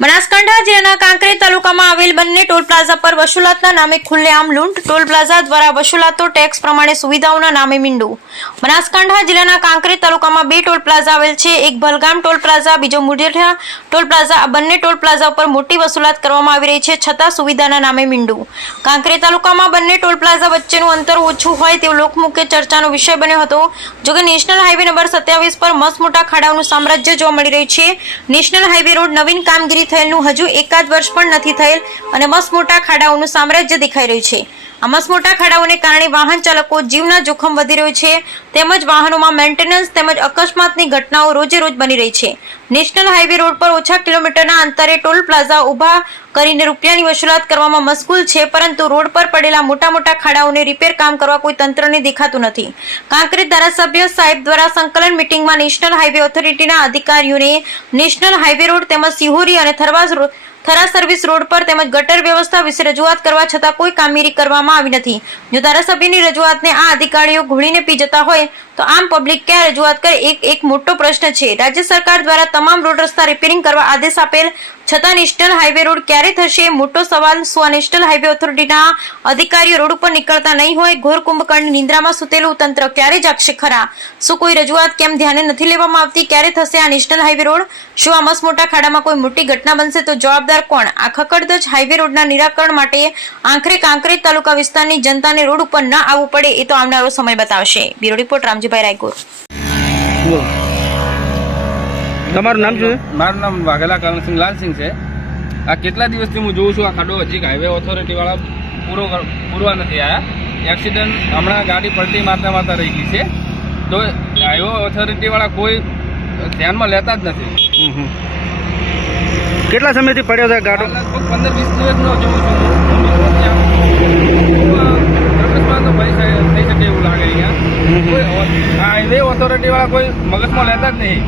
બનાસકાંઠા જિલ્લાના કાંકરેજ તાલુકામાં આવેલ બંને ટોલ પ્લાઝા પર વસૂલાતના નામે ખુલ્લેઆમ લૂંટ. ટોલ પ્લાઝા દ્વારા વસૂલાતો ટેક્સ પ્રમાણે સુવિધાઓના નામે મીંડું. બનાસકાંઠા જિલ્લાના કાંકરેજ તાલુકામાં બે ટોલ પ્લાઝા આવેલ છે. એક ભલગામ ટોલ પ્લાઝા, બીજો મુઢેઠા ટોલ પ્લાઝા. આ બંને ટોલ પ્લાઝા પર મોટી વસૂલાત કરવામાં આવી રહી છે, છતાં સુવિધાના નામે મીંડું. કાંકરેજ તાલુકામાં બંને ટોલ પ્લાઝા વચ્ચેનું અંતર ઓછું હોય તેવો લોકમુખ્ય ચર્ચાનો વિષય બન્યો હતો. જોકે નેશનલ હાઈવે નંબર 27 પર મસ્ત મોટા ખાડાઓનું સામ્રાજ્ય જોવા મળી રહ્યું છે. નેશનલ હાઈવે રોડ નવીન કામગીરી થયેલનું હજુ એકાદ વર્ષ પણ નથી થયેલ અને મસ્ત મોટા ખાડાઓનું સામ્રાજ્ય દેખાઈ રહ્યું છે. આ મસ્ત મોટા ખાડાઓને કારણે વાહન ચાલકો જીવના જોખમ વધી રહ્યું છે, તેમજ વાહનોમાં મેન્ટેનન્સ તેમજ અકસ્માતની ઘટનાઓ રોજે રોજ બની રહી છે. નેશનલ હાઈવે રોડ પર ઓછા કિલોમીટરના અંતરે ટોલ પ્લાઝા ઊભા કરીને રૂપિયાની વસૂલાત કરવામાં મશગુલ છે, પરંતુ રોડ પર પડેલા મોટા મોટા ખાડાઓને રિપેર કામ કરવા કોઈ તંત્રને દેખાતું નથી. કાંકરેજ ધારાસભ્ય સાહેબ દ્વારા સંકલન મિટિંગમાં નેશનલ હાઈવે ઓથોરિટીના અધિકારીઓને નેશનલ હાઈવે રોડ તેમજ સિહોરી અને થરા સર્વિસ રોડ પર તેમજ ગટર વ્યવસ્થા વિશે રજૂઆત કરવા છતાં કોઈ કામગીરી કરવામાં આવી નથી. જો ધારાસભ્યની રજૂઆતને આ અધિકારીઓ ઘોળીને પી જતા હોય તો આમ પબ્લિક ક્યાં રજૂઆત કરે? એક મોટો પ્રશ્ન છે. રાજ્ય સરકાર દ્વારા તમામ રોડ રસ્તા રિપેરિંગ કરવા આદેશ આપેલ છતાં નેશનલ હાઈવે રોડ ક્યારે થશે? મોટો સવાલ. શું આ નેશનલ હાઈવે ઓથોરિટીના અધિકારીઓ રોડ ઉપર નીકળતા નહીં હોય? ઘોર કુંભકર્ણની નિંદ્રામાં સૂતેલું તંત્ર ક્યારે જાગશે ખરા? શું કોઈ રજૂઆત કેમ ધ્યાને નથી લેવામાં આવતી? ક્યારે થશે આ નેશનલ હાઈવે રોડ? શું આ મસ્ત મોટા ખાડામાં કોઈ મોટી ઘટના બનશે તો જવાબદાર કોણ? આ ખખડધજ હાઈવે રોડના નિરાકરણ માટે આખરે કાંકરેજ તાલુકા વિસ્તારની જનતાને રોડ ઉપર ન આવવું પડે એ તો આવનારો સમય બતાવશે. Bureau report Ramjibhai Raigor. તમારું નામ શું છે? મારું નામ વાઘેલા કરણસિંહ લાલસિંહ છે. આ કેટલા દિવસથી હું જોઉં છું આ ખાડો હજી હાઈવે ઓથોરિટીવાળા પૂરવા નથી આવ્યા. એક્સિડન્ટ હમણાં ગાડી પલટી મારતા રહી ગઈ છે, તો હાઈવે ઓથોરિટીવાળા કોઈ ધ્યાનમાં લેતા જ નથી. કેટલા સમયથી પડ્યો છે ગાડો? લગભગ 15-20 દિવસનો જોઉં છું. અકસ્માતનો ભય થઈ શકે એવું લાગે અહીંયા. કોઈ હાઈવે ઓથોરિટીવાળા કોઈ મગજમાં લેતા જ નહીં.